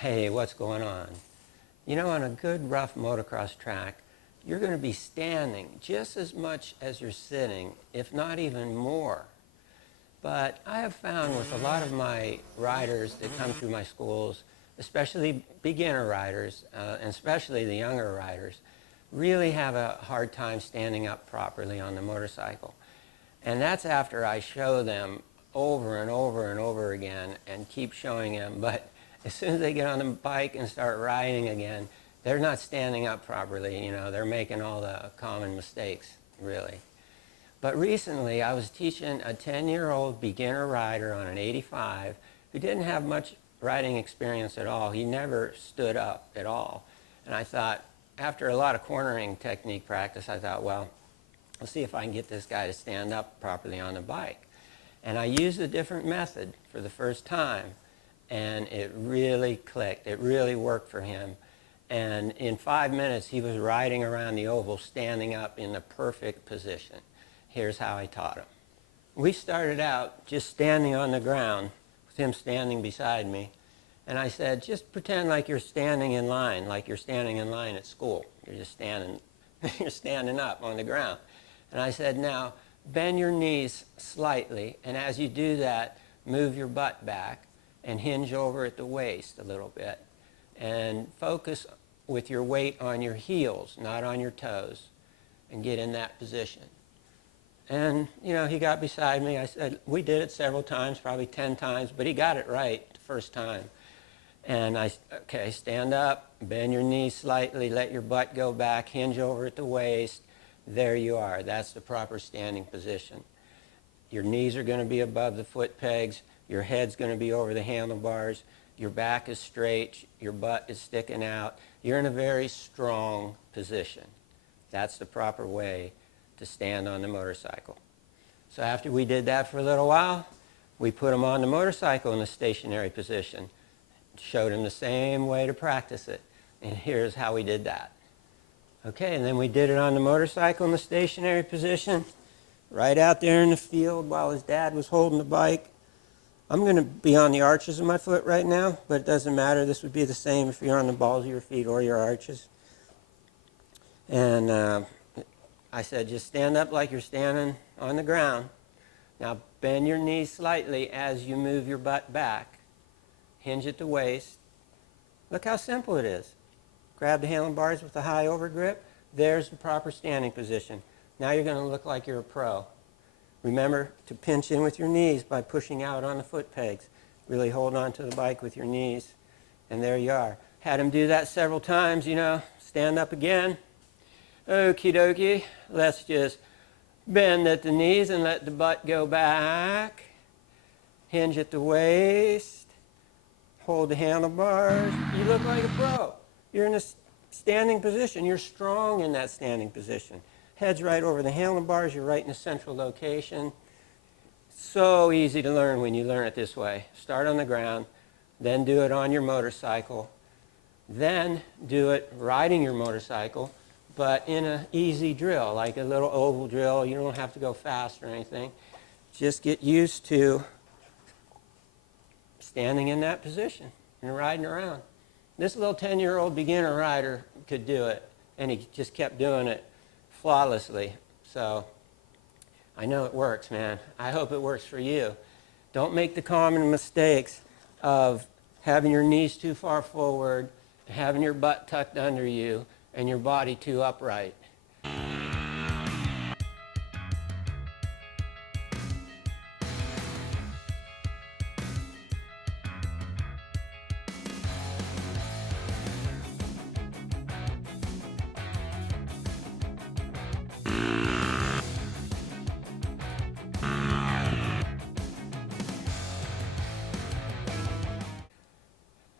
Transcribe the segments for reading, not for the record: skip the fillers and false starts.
Hey, what's going on? You know, on a good rough motocross track, you're going to be standing just as much as you're sitting, if not even more. But I have found with a lot of my riders that come through my schools, especially beginner riders, and especially the younger riders, really have a hard time standing up properly on the motorcycle. And that's after I show them over and over and over again and keep showing them. But as soon as they get on the bike and start riding again, they're not standing up properly. You know, they're making all the common mistakes, really. But recently, I was teaching a 10-year-old beginner rider on an 85 who didn't have much riding experience at all. He never stood up at all. And I thought, after a lot of cornering technique practice, I thought, well, let's see if I can get this guy to stand up properly on the bike. And I used a different method for the first time, and it really clicked. It really worked for him. And in 5 minutes, he was riding around the oval, standing up in the perfect position. Here's how I taught him. We started out just standing on the ground, with him standing beside me. And I said, just pretend like you're standing in line, like you're standing in line at school. You're just standing, you're standing up on the ground. And I said, now, bend your knees slightly, and as you do that, move your butt back and hinge over at the waist a little bit. And focus with your weight on your heels, not on your toes, and get in that position. And, you know, he got beside me. I said, we did it several times, probably 10 times, but he got it right the first time. And okay, stand up, bend your knees slightly, let your butt go back, hinge over at the waist. There you are. That's the proper standing position. Your knees are going to be above the foot pegs. Your head's going to be over the handlebars. Your back is straight. Your butt is sticking out. You're in a very strong position. That's the proper way to stand on the motorcycle. So after we did that for a little while, we put him on the motorcycle in the stationary position. Showed him the same way to practice it. And here's how we did that. Okay, and then we did it on the motorcycle in the stationary position, right out there in the field while his dad was holding the bike. I'm going to be on the arches of my foot right now, but it doesn't matter. This would be the same if you're on the balls of your feet or your arches. And I said, just stand up like you're standing on the ground. Now bend your knees slightly as you move your butt back. Hinge at the waist. Look how simple it is. Grab the handlebars with the high over grip. There's the proper standing position. Now you're going to look like you're a pro. Remember to pinch in with your knees by pushing out on the foot pegs. Really hold on to the bike with your knees. And there you are. Had him do that several times, you know. Stand up again. Okie dokie. Let's just bend at the knees and let the butt go back. Hinge at the waist. Hold the handlebars. You look like a pro. You're in a standing position. You're strong in that standing position. Head's right over the handlebars. You're right in the central location. So easy to learn when you learn it this way. Start on the ground, then do it on your motorcycle, then do it riding your motorcycle, but in an easy drill, like a little oval drill. You don't have to go fast or anything. Just get used to standing in that position and riding around. This little 10-year-old beginner rider could do it, and he just kept doing it flawlessly. So I know it works, man. I hope it works for you. Don't make the common mistakes of having your knees too far forward, having your butt tucked under you, and your body too upright.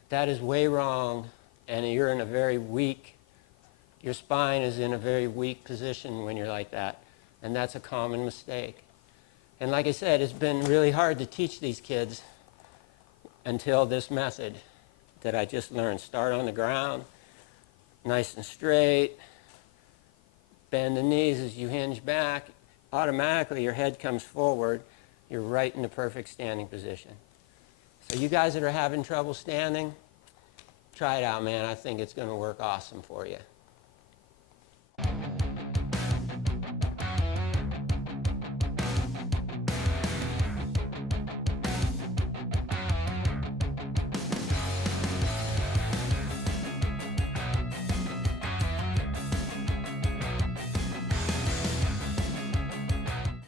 That is way wrong, and you're in a very weak, your spine is in a very weak position when you're like that, and that's a common mistake. And like I said, it's been really hard to teach these kids until this method that I just learned. Start on the ground, nice and straight, bend the knees as you hinge back. Automatically your head comes forward, you're right in the perfect standing position. So you guys that are having trouble standing, try it out, man. I think it's going to work awesome for you.